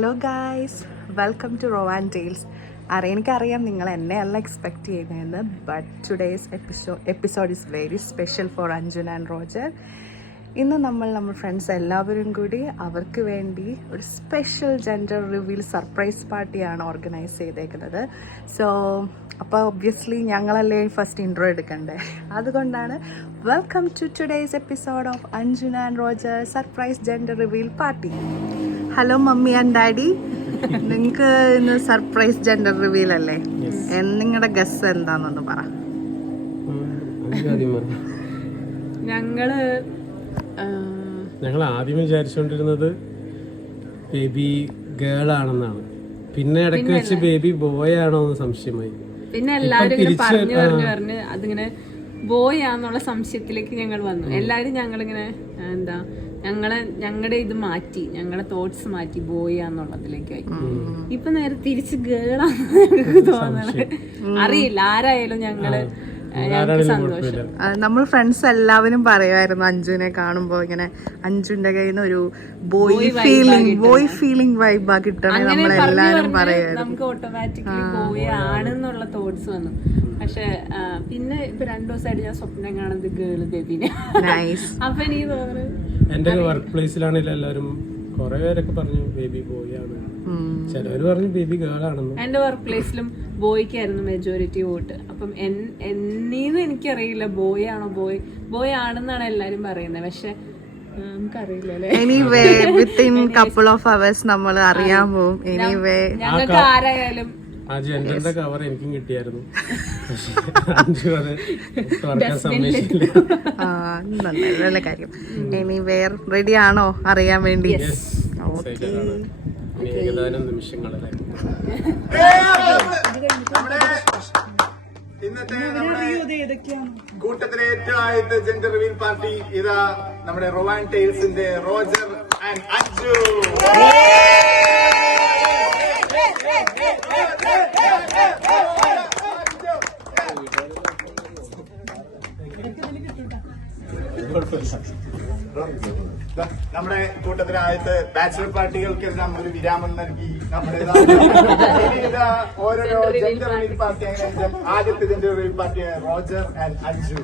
Hello guys, welcome to Rowan Tales. എനിക്കറിയാം നിങ്ങൾ എന്നെ അല്ല എക്സ്പെക്റ്റ് ചെയ്യുന്നതെന്ന്, but today's episode is very special for Anjun and Roger. ഇന്ന് നമ്മുടെ ഫ്രണ്ട്സ് എല്ലാവരും കൂടി അവർക്ക് വേണ്ടി ഒരു സ്പെഷ്യൽ ജെൻഡർ റിവീൽ സർപ്രൈസ് പാർട്ടിയാണ് ഓർഗനൈസ് ചെയ്തേക്കുന്നത്. സോ അപ്പോൾ ഒബ്വിയസ്ലി ഞങ്ങളല്ലേ ഫസ്റ്റ് ഇൻട്രോ എടുക്കണ്ടേ, അതുകൊണ്ടാണ് welcome to today's episode of Anjun and Roger surprise gender reveal party. Hello mummy and daddy, നിങ്ങൾക്ക് ഇന്ന് സർപ്രൈസ് ജെൻഡർ റിവീൽ അല്ലേ? നിങ്ങളുടെ ഗസ് എന്താണെന്നൊന്ന് പറ. ഞങ്ങൾ ആദ്യം വിചാരിച്ചുകൊണ്ടിരുന്നത് ബേബി ഗേൾ ആണെന്നാണ്. പിന്നെ ഇടയ്ക്ക് വെച്ച് ബേബി ബോയ് ആണോ എന്ന് സംശയമായി. പിന്നെ എല്ലാവരും പറഞ്ഞ് അതിങ്ങനെ ബോയ് ആന്നുള്ള സംശയത്തിലേക്ക് ഞങ്ങൾ വന്നു. എല്ലാവരും ഞങ്ങളിങ്ങനെ ഞങ്ങളുടെ ഇത് മാറ്റി, ഞങ്ങളുടെ തോട്ട്സ് മാറ്റി ബോയ് ആന്നുള്ളതിലേക്കായി. ഇപ്പൊ നേരെ തിരിച്ച് ഗേളാന്ന് തോന്നണത്. അറിയില്ല, ആരായാലും ഞങ്ങള് സന്തോഷം. നമ്മൾ ഫ്രണ്ട്സ് എല്ലാവരും പറയുമായിരുന്നു അഞ്ജുനെ കാണുമ്പോ ഇങ്ങനെ അഞ്ജുന്റെ കയ്യിൽ നിന്ന് ഒരു ബോയ് ഫീലിംഗ് വൈബാ കിട്ടണേ നമ്മളെല്ലാരും പറയായിരുന്നു. നമുക്ക് ഓട്ടോമാറ്റിക്കലി ബോയ് ആണെന്നുള്ള തോട്ട്സ് വന്നു. പക്ഷെ പിന്നെ ഇപ്പൊ 2 ദിവസമായിട്ട് ഞാൻ സ്വപ്നം കാണുന്നത് ഗേള് ബേബിനെ. അപ്പൊ എനിക്ക് തോന്നുന്നത് എന്റെ വർക്ക് പ്ലേസിലാണെങ്കിലും എല്ലാവരും കുറെ പേരൊക്കെ പറഞ്ഞു ബേബി ബോയ് ആണ്, ചിലവര് പറഞ്ഞു ബേബി ഗേൾ ആണെന്ന്. എന്റെ വർക്ക് പ്ലേസിലും ബോയ്ക്കായിരുന്നു മെജോറിറ്റി വോട്ട്. അപ്പം എന്നീന്ന് എനിക്കറിയില്ല ബോയ് ആണോ ബോയ് ആണെന്നാണ് എല്ലാരും പറയുന്നത്. പക്ഷെ നമുക്കറിയില്ല. Anyway within couple of hours നമ്മൾ അറിയാൻ പോവും. എനിവേ ഞങ്ങൾക്ക് ആരായാലും ആ ജെൻഡറിന്റെ കവർ എനിക്കും കിട്ടിയായിരുന്നു. നല്ല കാര്യം. എനിവേ റെഡി ആണോ അറിയാൻ വേണ്ടി? ഏകദാനം നിമിഷങ്ങളല്ലേ. ഇന്നത്തെ കൂട്ടത്തിലെ ഏറ്റവും ആദ്യത്തെ ജെൻഡർ റിവീൽ പാർട്ടി ഇതാ നമ്മുടെ റോവാൻ ടെയിൽസിന്റെ റോജർ ആൻഡ് അഞ്ജു. നമ്മുടെ കൂട്ടത്തിലെ ആദ്യത്തെ ബാച്ചലർ പാർട്ടികൾക്കെല്ലാം ഒരു വിരാമം നൽകി നമ്മുടെ ഓരോരോ ജെൻഡർ റിവീൽ പാർട്ടി. അങ്ങനെ ആദ്യത്തെ gender reveal party Roger and Anju.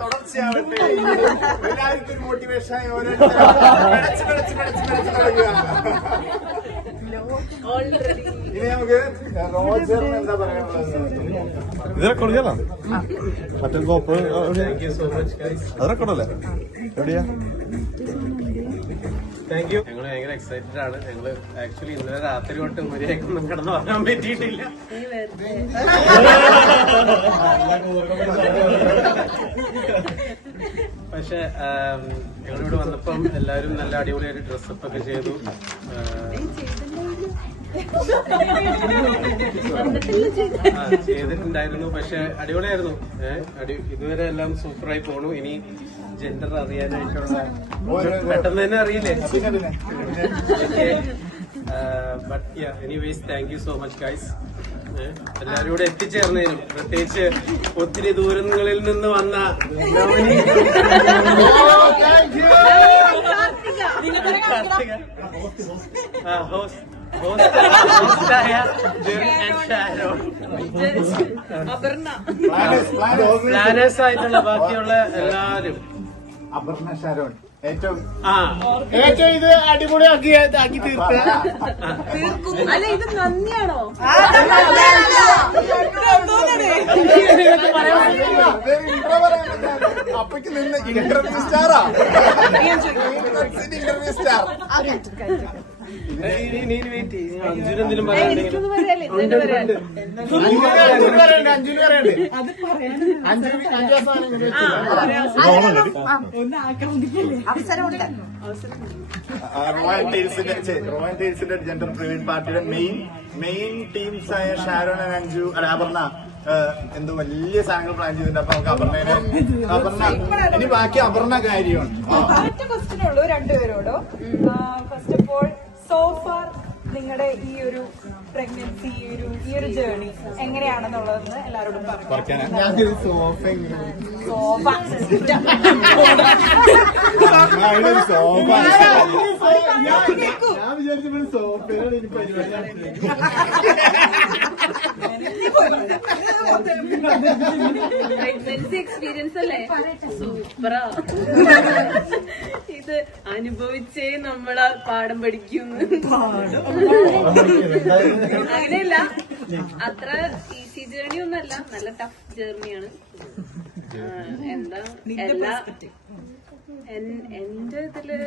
തുടർച്ചയാവട്ടെ, എല്ലാവർക്കും ഒരു മോട്ടിവേഷനായി ഓരോരുത്തരും ഇനി നമുക്ക് റോജറിന് എന്താ പറയാനുള്ളത്? ഇത് റെക്കോർഡ് മറ്റേ കോപ്പ് അത് റെക്കോർഡല്ലേ? എവിടെയാ? Thank you. ഞങ്ങൾ ഭയങ്കര എക്സൈറ്റഡ് ആണ്. ഞങ്ങള് ആക്ച്വലി ഇന്നലെ രാത്രി തൊട്ട് മുരിയൊന്നും കിടന്ന് പറയാൻ പറ്റിയിട്ടില്ല. പക്ഷെ ഞങ്ങളിവിടെ വന്നപ്പം എല്ലാവരും നല്ല അടിപൊളിയായിട്ട് ഡ്രസ്സപ്പ് ഒക്കെ ചെയ്തു. ചെയ്തിട്ടുണ്ടായിരുന്നു. പക്ഷെ അടിപൊളിയായിരുന്നു. ഇതുവരെ എല്ലാം സൂപ്പറായി പോണു. ഇനി ജെൻഡർ അറിയാനായിട്ടുള്ള പെട്ടെന്ന് തന്നെ അറിയില്ലേ. But anyways thank you so much guys. എല്ലാവരും കൂടെ എത്തിച്ചേർന്നതിനും പ്രത്യേകിച്ച് ഒത്തിരി ദൂരങ്ങളിൽ നിന്ന് വന്ന പ്ലാനേഴ്സ് ആയിട്ടുള്ള ബാക്കിയുള്ള എല്ലാവരും. അപർണ ഷാരോൺ ഏറ്റവും ഇത് അടിപൊളിയാക്കി തീർത്ത. അല്ല, ഇത് നന്ദിയാണോ? അപ്പക്ക് നിന്ന് ഇന്റർവ്യൂ സ്റ്റാറാ. Interview star. അഞ്ജുനെന്തെങ്കിലും പറയാനുണ്ടെങ്കിൽ റോയൽ ടെയിൽസിന്റെ ജെൻഡർ റിവീൽ പാർട്ടിയുടെ മെയിൻ ടീംസ് ആയ ഷാരോൺ ആൻഡ് അഞ്ജു അപർണ എന്തോ വലിയ സാധനങ്ങൾ പ്ലാൻ ചെയ്തിട്ടുണ്ട്. അപ്പൊ നമുക്ക് അപർണ ഇനി ബാക്കി അപർണ കാര്യമാണ്. ഒറ്റ ക്വസ്റ്റ്യൻ ഉള്ളൂ രണ്ടുപേരോടോ. First of all, so far നിങ്ങളുടെ ഈ ഒരു പ്രഗ്നൻസി ഈ ഒരു ജേർണി എങ്ങനെയാണെന്നുള്ളതെന്ന് എല്ലാവരോടും പറഞ്ഞു. ഞാനൊരു സോഫ ഞാൻ വിചാരിച്ചപ്പോൾ സോഫയിലാണ് എനിക്ക് പ്രഗ്നൻസി എക്സ്പീരിയൻസ് അല്ലേ? സൂപ്പറാ. ഇത് അനുഭവിച്ചേ നമ്മളെ പാഠം പഠിക്കും. അങ്ങനെയല്ല, അത്ര ഈസി ജേർണി ഒന്നല്ല, നല്ല ടഫ് ജേർണിയാണ്. എന്താ എല്ലാ എന്റെ ഇതില്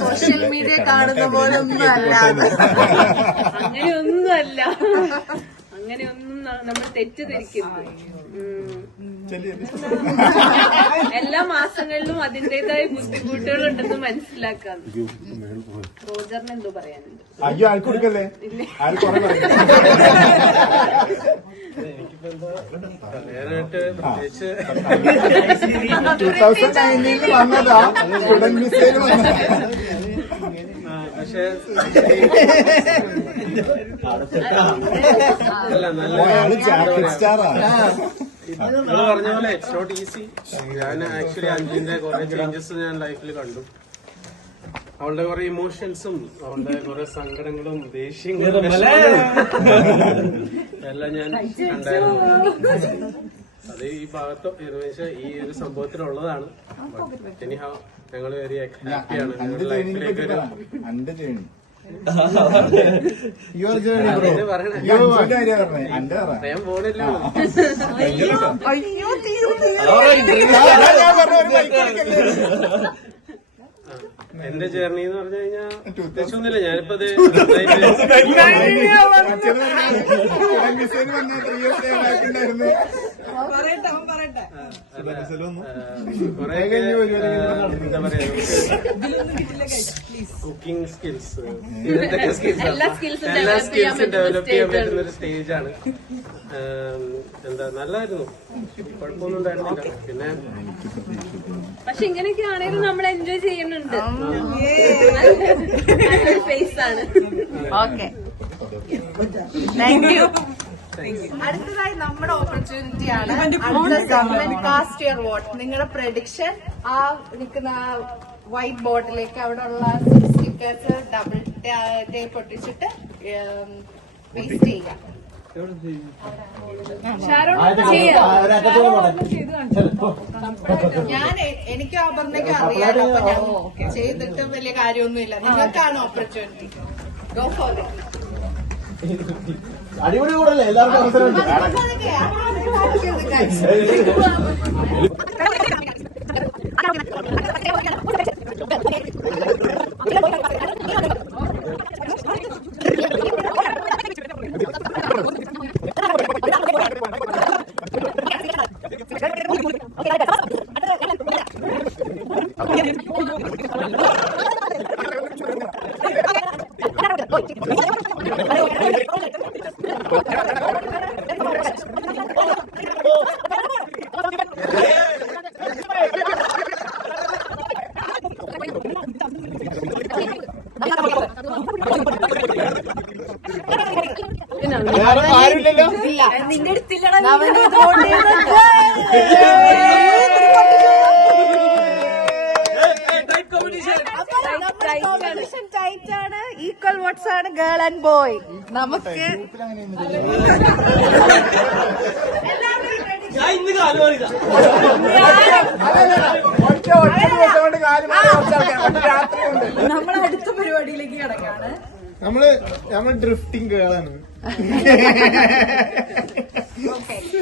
സോഷ്യൽ മീഡിയ കാണുന്ന പോലെ ഒന്നും അല്ല. അങ്ങനെയൊന്നുമല്ല, അങ്ങനെയൊന്നും നമ്മൾ തെറ്റിദ്ധരിക്കുന്നു. എല്ലാ മാസങ്ങളിലും അതിന്റേതായ ബുദ്ധിമുട്ടുകളുണ്ടെന്ന് മനസ്സിലാക്കാം. റോജറിന് എന്തോ പറയാനുണ്ട്? അയ്യോ ആൾക്ക് കൊടുക്കല്ലേ, ആൾ കുറെ പറയും. നേരിട്ട് പ്രത്യേകിച്ച് 2019 വന്നതാ, സ്റ്റുഡന്റ് വിസയിൽ വന്നതാ. പക്ഷേ അല്ല, നല്ല ആള് ജാക്കറ്റ് സ്റ്റാറാണ്. നിങ്ങൾ പറഞ്ഞ പോലെ ഇറ്റ്സ് നോട്ട് ഈസി. ഞാൻ ആക്ച്വലി അഞ്ജുവിന്റെ കുറെ ചേഞ്ചസ് ഞാൻ ലൈഫിൽ കണ്ടു. അവളുടെ കുറെ ഇമോഷൻസും അവളുടെ കുറെ സങ്കടങ്ങളും ദേഷ്യങ്ങളും എല്ലാം ഞാൻ കണ്ടായിരുന്നു. അത് ഈ ഭാഗത്ത് ഈ ഒരു സംഭവത്തിലുള്ളതാണ്. ഞങ്ങൾ വെരി ഹാപ്പിയാണ് ഞങ്ങളുടെ ലൈഫിലേക്ക് ഒരു അന്റെ ജേണി പറയാൻ പോണില്ലോ. എന്റെ ജേർണി എന്ന് പറഞ്ഞു കഴിഞ്ഞാൽ പ്രത്യേകിച്ചൊന്നുമില്ല. ഞാനിപ്പോ അത് എന്താ പറയാ, കുക്കിംഗ് സ്കിൽസ്, എല്ലാ സ്കിൽസും ഡെവലപ്പ് ചെയ്യാൻ പറ്റുന്ന ഒരു സ്റ്റേജാണ്. എന്താ നല്ലതായിരുന്നു, കുഴപ്പമൊന്നും ഉണ്ടായിരുന്നില്ല. പിന്നെ പക്ഷെ ഇങ്ങനെയൊക്കെ ആണെങ്കിലും നമ്മൾ എൻജോയ് ചെയ്യുന്നുണ്ട്. ഫേസ് ആണ്. Okay, thank you. അടുത്തതായി നമ്മുടെ ഓപ്പർച്യൂണിറ്റി ആണ്. അടുത്ത സെഗ്മെന്റ് കാസ്റ്റ് യുവർ വോട്ട്. നിങ്ങളുടെ പ്രഡിക്ഷൻ ആ നിൽക്കുന്ന വൈറ്റ് ബോർഡിലേക്ക് അവിടെ ഉള്ള സ്റ്റിക്കേഴ്സ് ഡബിൾ ടേപ്പ് ഒട്ടിച്ചിട്ട് പേസ്റ്റ് ചെയ്യാം. ഞാൻ എനിക്കും അപർണയ്ക്കും അറിയാലോ, അപ്പൊ ഞാൻ ചെയ്തിട്ടും വലിയ കാര്യമൊന്നുമില്ല. നിങ്ങൾക്കാണ് ഓപ്പർച്യൂണിറ്റി. Go for it. അടിപൊളി കൂടല്ലേ, എല്ലാവർക്കും അവസരമുണ്ട്. ആരുമില്ലല്ലോ. നിന്റെ അടുത്തില്ല. ടൈറ്റ് ആണ്. ഈക്വൽ വോട്ട്സ് ആണ് ഗേൾ ആൻഡ് ബോയ്. നമുക്ക് നമ്മൾ അടുത്ത പരിപാടിയിലേക്ക് കിടക്കാണ്. നമ്മൾ ഡ്രിഫ്റ്റിംഗ് കേളാണ്.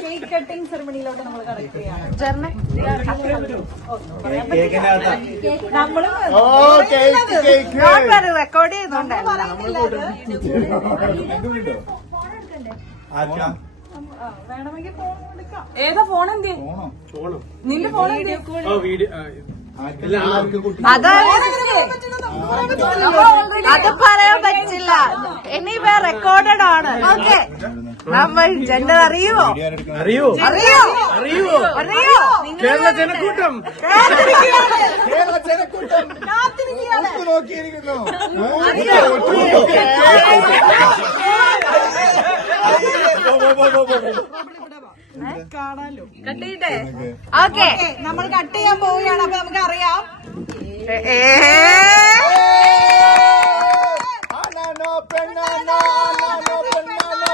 കേക്ക് കട്ടിംഗ് സെറമണിയിലോട്ട് നമ്മൾ കിടക്കുകയാണ്. റെക്കോർഡ് ചെയ്യുന്നുണ്ടല്ലോ. വേണമെങ്കിൽ ഫോൺ എടുക്കാം. ഏതാ ഫോൺ? എന്ത് ഫോണോ നിന്റെ ഫോൺ? വീഡിയോ അത് പറയാൻ പറ്റില്ല. എനിവേ റെക്കോർഡഡ് ആണ്. ഓക്കെ, നമ്മൾ ജെൻഡർ അറിയുമോ? അറിയോ അറിയോ? അറിയോ അറിയോ? കേരള ജനക്കൂട്ടം കേരള ജനക്കൂട്ടം നോക്കിയിരിക്കുന്നു. ഓക്കെ, നമ്മൾ കട്ട് ചെയ്യാൻ പോവുകയാണ്. അപ്പൊ നമുക്ക് അറിയാം. ആണാണോ പെണ്ണാണോ ആണാണോ പെണ്ണാണോ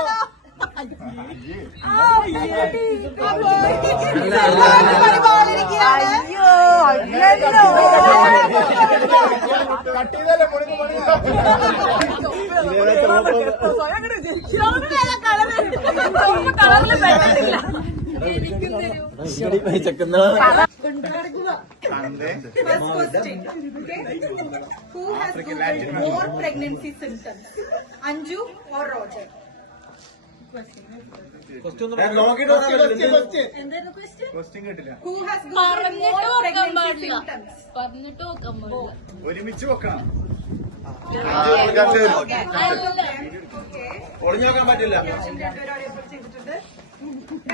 അയ്യോ അല്ലല്ലോ. കട്ട് ചെയ്തല്ലേ മുഴുവൻ Who has more pregnancy symptoms, Anju or Roger? Who has more pregnancy symptoms? ഒരുമിച്ച് വെക്കണം. ഒളിഞ്ഞോക്കാൻ പറ്റില്ല.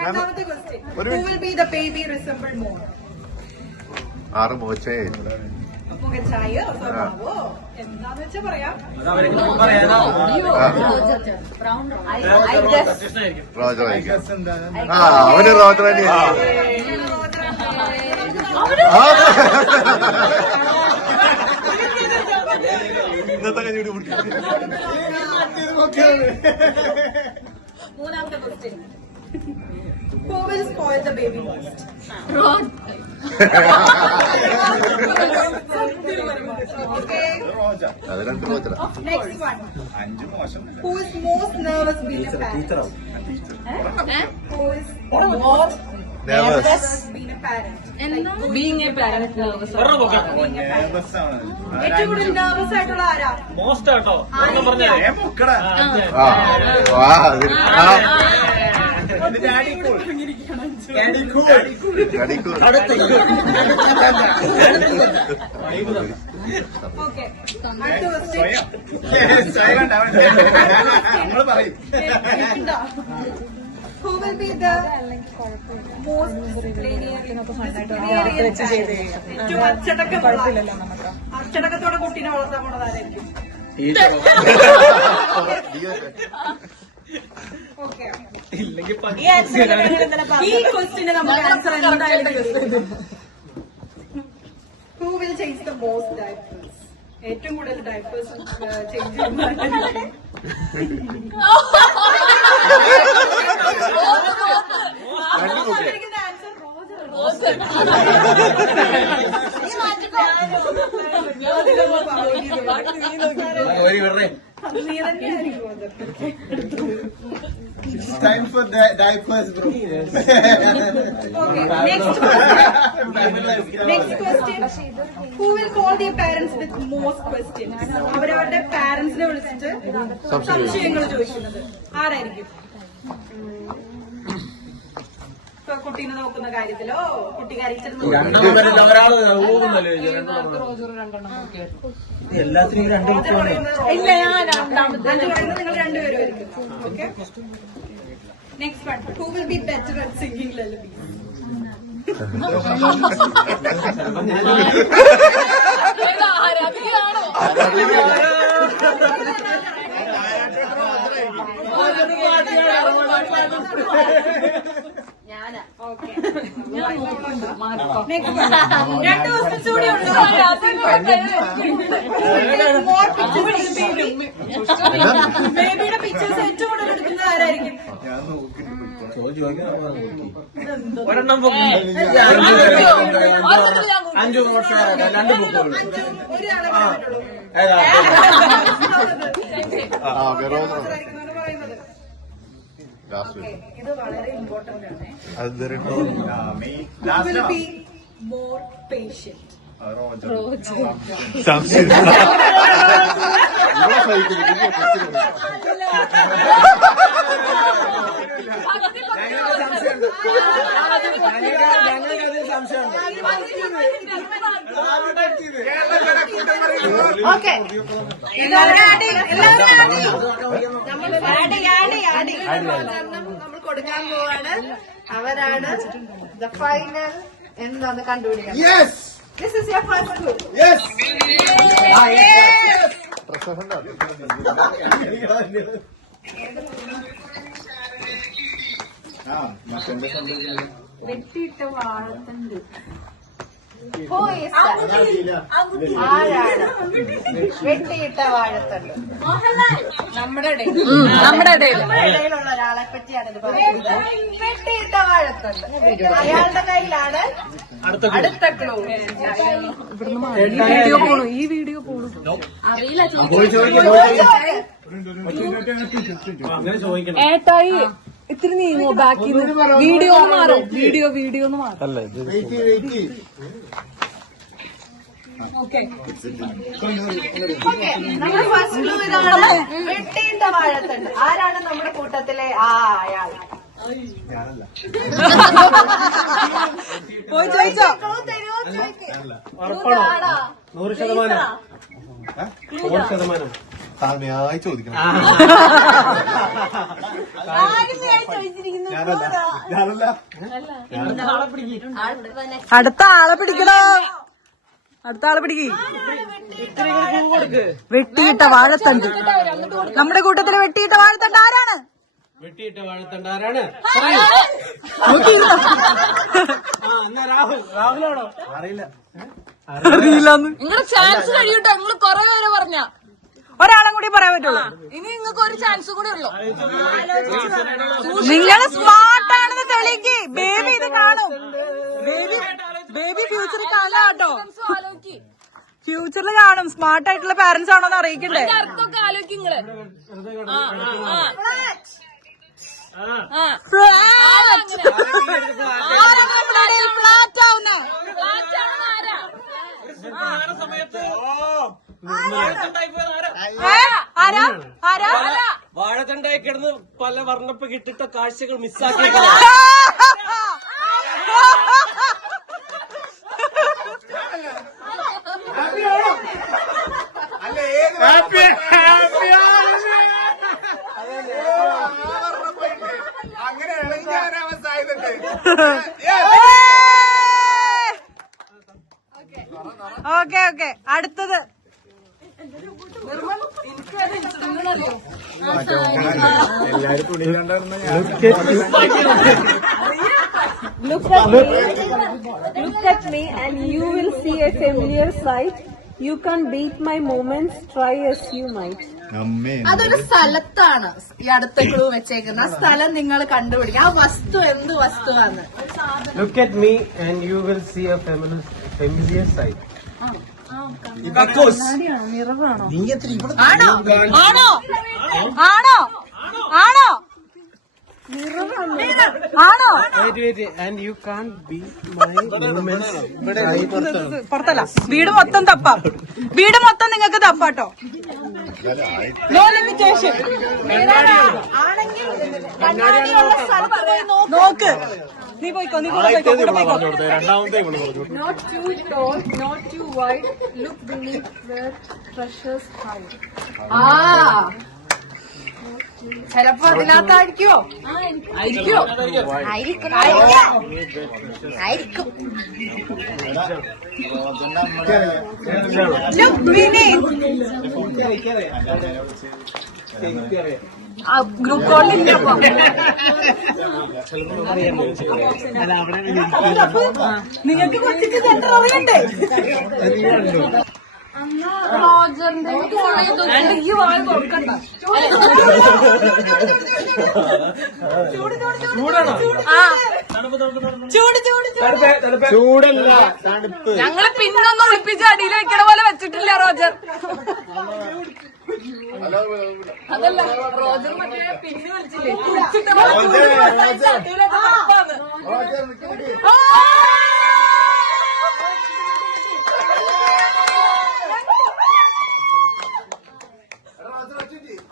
രണ്ടാമത്തെ question. Who will be the baby resemble more? ആറ് മോശേ മുഖച്ഛായോ സ്വഭാവോ എന്താന്ന് വെച്ചാ പറയാം. റോജർ ആ അവന് റോജർ തന്നെയാണ്. മൂന്നാമത്തെ question. Who will spoil the baby most? Okay. അത് രണ്ട് Roger. Next one. Who is most nervous being a parent? Who is most nervous being a parent? Being A parent nervous. ഏറ്റവും കൂടുതൽ nervous ആയിട്ടുള്ള ആരാ? Okay. അടുത്ത question. Who will be the most ഏറ്റവും അച്ചടക്കത്തോടെ കുട്ടീനെ വളർത്താൻ പോണതായിരിക്കും? Okay. ഈ ക്വസ്റ്റിന് നമുക്ക് ആൻസർ എന്തായാലും കിട്ടും. Who will change the most diapers? ഏറ്റവും കൂടുതൽ ഡയപ്പേഴ്സ് ചേഞ്ച് ചെയ്യുന്ന ആൻസർ റോജർ. നീ തന്നെയായിരിക്കും Roger. Time for diapers, bro. Okay, next question. Who will call their parents with most questions? അവരവരുടെ പാരന്റ്സിനെ വിളിച്ചിട്ട് സംശയങ്ങൾ ചോദിക്കുന്നത് ആരായിരിക്കും? ഇപ്പൊ കുട്ടീനെ നോക്കുന്ന കാര്യത്തിലോ കുട്ടി കരച്ചിരുന്നു എല്ലാത്തിനും രണ്ടു ഇല്ല, ഞാൻ പറയുന്നത് നിങ്ങൾ രണ്ടുപേരും ആയിരിക്കും. Okay, next one. Who will be better at singing lullabies? ഞാനാ. ഓക്കെ, രണ്ട് ദിവസം കൂടി ഉള്ളൂ. ബേബിയുടെ പിക്ചേഴ്സ് ഏറ്റവും കൂടുതൽ എടുക്കുന്നത് ആരായിരിക്കും? ഒരെണ്ണം അഞ്ചു നോട്ട്സ് രണ്ട് ബുക്കുകൾ ഒരാളെ പറഞ്ഞിട്ടുള്ളൂ. ഇത് വളരെ ഇമ്പോർട്ടന്റ് ആണ്. Who will be more patient? ഞങ്ങൾക്കതിൽ സംശയമുണ്ട്. ഓക്കെ നമ്മൾ കൊടുക്കാൻ പോവാണ്. അവരാണ് ദ ഫൈനൽ എന്താന്ന് കണ്ടുപിടിക്കാൻ. This is your first clue. വെട്ടിയിട്ട വാഴത്തണ്ട്. Who is that? ആരാണ് വെട്ടിയിട്ട വാഴത്തണ്ട്? നമ്മുടെ ഇടയിലുള്ള ഒരാളെ പറ്റിയാണ് ഇത് പറയുന്നത്. വെട്ടിയിട്ട വാഴത്തണ്ട്. അയാളുടെ കയ്യിലാണ് അടുത്ത ക്ലൂ. ഈ വീഡിയോ പോണു. അങ്ങനെ ചോദിക്കണം. ഏട്ടായി ഇത്തിരി നീങ്ങോ ബാക്കി വീഡിയോ മാറും. വീഡിയോ മാറും. നമ്മുടെ ഫസ്റ്റ് ക്ലൂ ഇതാണ്. വെട്ടിയിട്ട വാഴത്തണ്ട്. ആരാണ് നമ്മുടെ കൂട്ടത്തിലെ അയാൾ? പോയി ചോദിച്ചോ. ഉറപ്പാണോ? 100%. 100%. താഴ്മയായി ചോദിക്കണം. ഞാനല്ല. അടുത്ത ആളെ പിടിക്കണോ? അടുത്ത ആളെ പിടിക്ക്. വെട്ടിയിട്ട വാഴത്തണ്ട്. നമ്മുടെ കൂട്ടത്തില് വെട്ടിയിട്ട വാഴത്തണ്ട് ആരാണ്? വെട്ടിയിട്ട വാഴത്തണ്ട് ആരാണ്? എന്നാ രാഹുലാണോ? അറിയില്ല. നിങ്ങളുടെ ചാൻസ് കഴിയൂട്ടോ. നിങ്ങൾ കുറെ പേരെ പറഞ്ഞ ഒരാളും കൂടി പറയാൻ പറ്റുള്ളൂ. ഇനി നിങ്ങൾക്ക് ഒരു ചാൻസ് കൂടി ഉള്ളു. നിങ്ങൾ സ്മാർട്ടാണെന്ന് തെളിയിക്ക്. ബേബി ഇത് കാണും. ബേബി ഫ്യൂച്ചറിൽ കാണാം കേട്ടോ. ഫ്യൂച്ചറിൽ കാണും. സ്മാർട്ട് ആയിട്ടുള്ള പാരന്റ്സ് ആണോന്ന് അറിയിക്കണ്ടേ? അർത്ഥമൊക്കെ ആലോചിക്കും നിങ്ങള്. ഫ്ലാറ്റ് ആവുന്ന വാഴത്തണ്ടായി കിടന്ന് പല വർണ്ണപ്പ് കിട്ടിട്ട കാഴ്ചകൾ മിസ്സാക്കി. അങ്ങനെയാണെങ്കിൽ ഞാൻ അവസായതുണ്ട്. ഓക്കെ അടുത്തത്. എല്ലാരും തുണി കണ്ടായിരുന്ന Look at me and you will see a familiar sight. You can't beat my moments, try as you might. അതൊരു സ്ഥലത്താണ് ഈ അടുത്ത ക്ലൂ വെച്ചേക്കുന്നത്. ആ സ്ഥലം നിങ്ങൾ കണ്ടുപിടിക്കുക. ആ വസ്തു എന്ത് വസ്തുവാണ്? Look at me and you will see a familiar sight. ആണോ ആണോ ആണോ ആണോ ആണോ? And you can't beat my moments. പുറത്തല്ല. വീട് മൊത്തം തപ്പാം. വീട് മൊത്തം നിങ്ങൾക്ക് തപ്പാട്ടോ. No limitation. ആണെങ്കിൽ കണ്ണാടിയുള്ള സ്ഥലത്ത് പോയി നോക്ക്. നീ പോയിക്കോ. Not too tall, not too wide. Look beneath where treasures hide. ചിലപ്പോ അതിനകത്തായിരിക്കോ? ആയിരിക്കും. Look beneath. ഗ്രൂപ്പ് കോളിൽ നിങ്ങൾക്ക് കൊച്ചിട്ട് സെന്റർ അറിയണ്ടേ? ഈ വാഴ തുറക്കണ്ട. ചൂടല്ല, തണുപ്പ്. ഞങ്ങള് പിന്നൊന്നും ഒളിപ്പിച്ച് അടിയിൽ വെക്കണ പോലെ വെച്ചിട്ടില്ല റോജർ. അതല്ല റോജർ മറ്റേ പിന്നെ വിളിച്ചില്ലേ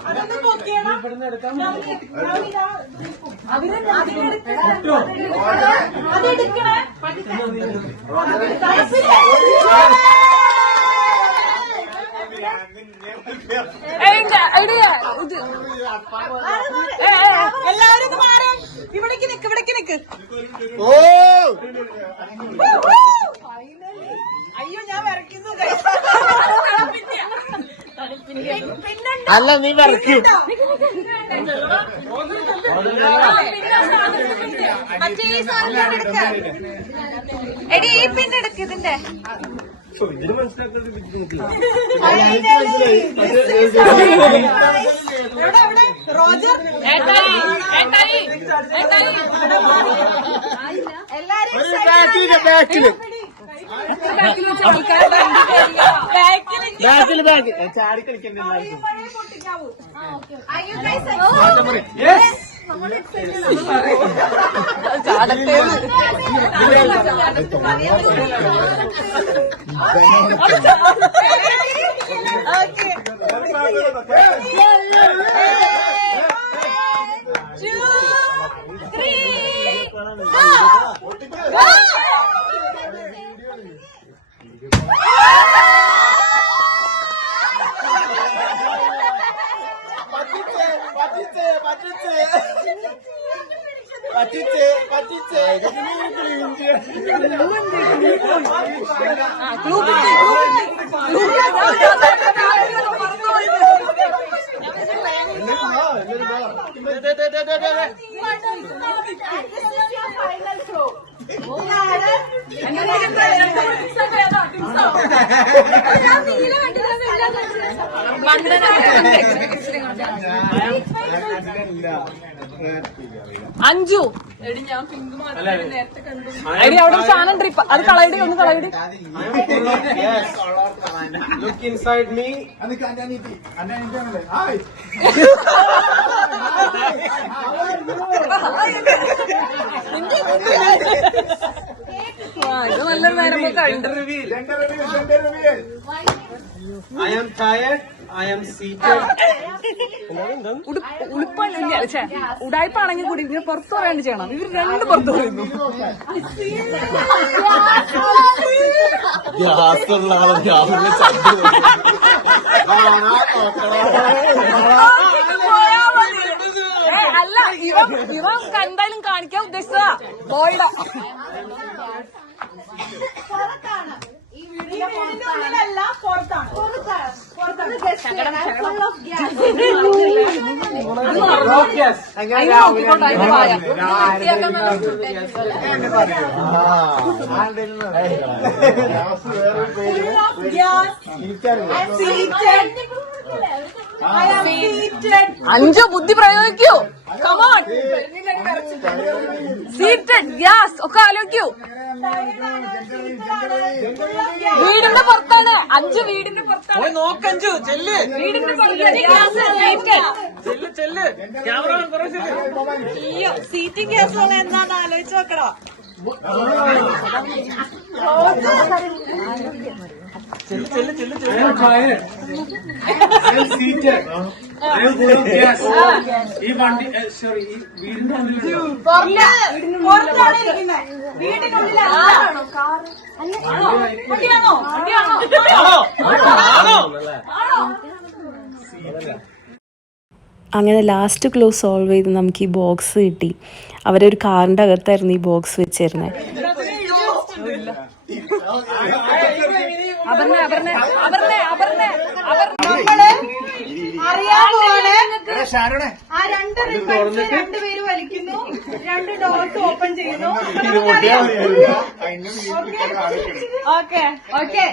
അതൊന്ന് പൊക്കിയണം. എല്ലാവരും മാറി ഇവിടേക്ക് നിക്ക് ഓ അയ്യോ ഞാൻ വരയ്ക്കുന്നു അല്ല നീ വരയ്ക്കൂ എടി ഈ പിന്നെ എടുക്ക് ഇതിന്റെ റോജർ ചാടി കളിക്കണ്ട അഞ്ചു എടി അവിടെ സാധനം ട്രിപ്പ് അത് കളയടി ഒന്ന് കളയടി ലുക്ക് ഇൻസൈഡ് മീ. ഇത് നല്ലൊരു നേരം കഴിഞ്ഞു. I am tired. I am seated. ഉളിപ്പല്ല ഉടായ്പാണെങ്കിൽ കൂടി ഇതിന് പുറത്തു പറയാണ്ട് ചെയ്യണം. ഇവർ രണ്ട് പുറത്തു പറയുന്നു. അല്ല ഇവ എന്തായാലും കാണിക്കാൻ ഉദ്ദേശിച്ചതാ ബോയ്ഡ. അഞ്ചു ബുദ്ധി പ്രയോഗിക്കൂ. കമോൺ സീറ്റഡ് ഗ്യാസ് ഒക്കെ ആലോചിക്കൂ. വീടിന്റെ പുറത്താണ് അഞ്ചു. വീടിന്റെ പുറത്താണ് നോക്കഞ്ചു ചെല്ല് വീടിന്റെ പുറത്ത് സീറ്റിംഗ് ഗ്യാസ് എന്താന്ന് ആലോചിച്ച് നോക്കണോ? I am tired. I am seated. I am full of gas. ഈ വണ്ടി സോറി ഈ വീടിന്റെ പുറത്താണ് ഇരിക്കുന്നത്. വീടിനുള്ളിലാണോ? അങ്ങനെ ലാസ്റ്റ് ക്ലൂ സോൾവ് ചെയ്ത് നമുക്ക് ഈ ബോക്സ് കിട്ടി. അവരൊരു കാറിൻ്റെ അകത്തായിരുന്നു ഈ ബോക്സ് വെച്ചിരുന്നത്. ആ രണ്ട് രണ്ടുപേര് വലിക്കുന്നു, രണ്ട് ഡോർസ് ഓപ്പൺ ചെയ്യുന്നു. ഓക്കെ ഓക്കെ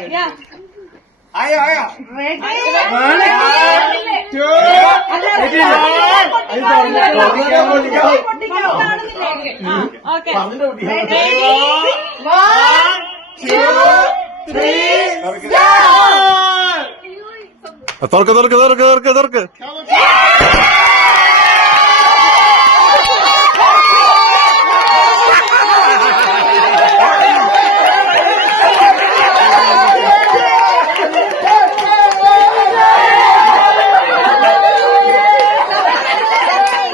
തുറക്ക് തുറക്ക് തുറക്ക് തുറക്ക് തുറക്ക്.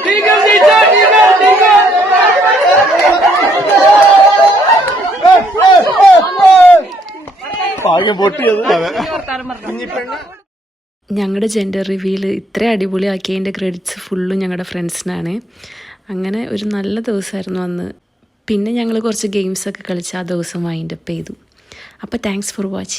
Diga, പൊട്ടിയത് ഞങ്ങളുടെ ജെൻഡർ റിവീൽ ഇത്ര അടിപൊളിയാക്കിയതിൻ്റെ ക്രെഡിറ്റ്സ് ഫുള്ളും ഞങ്ങളുടെ ഫ്രണ്ട്സിനാണ്. അങ്ങനെ ഒരു നല്ല ദിവസമായിരുന്നു അന്ന്. പിന്നെ ഞങ്ങൾ കുറച്ച് ഗെയിംസൊക്കെ കളിച്ച് ആ ദിവസം വൈൻഡപ്പ് ചെയ്തു. അപ്പോൾ താങ്ക്സ് ഫോർ വാച്ചിങ്.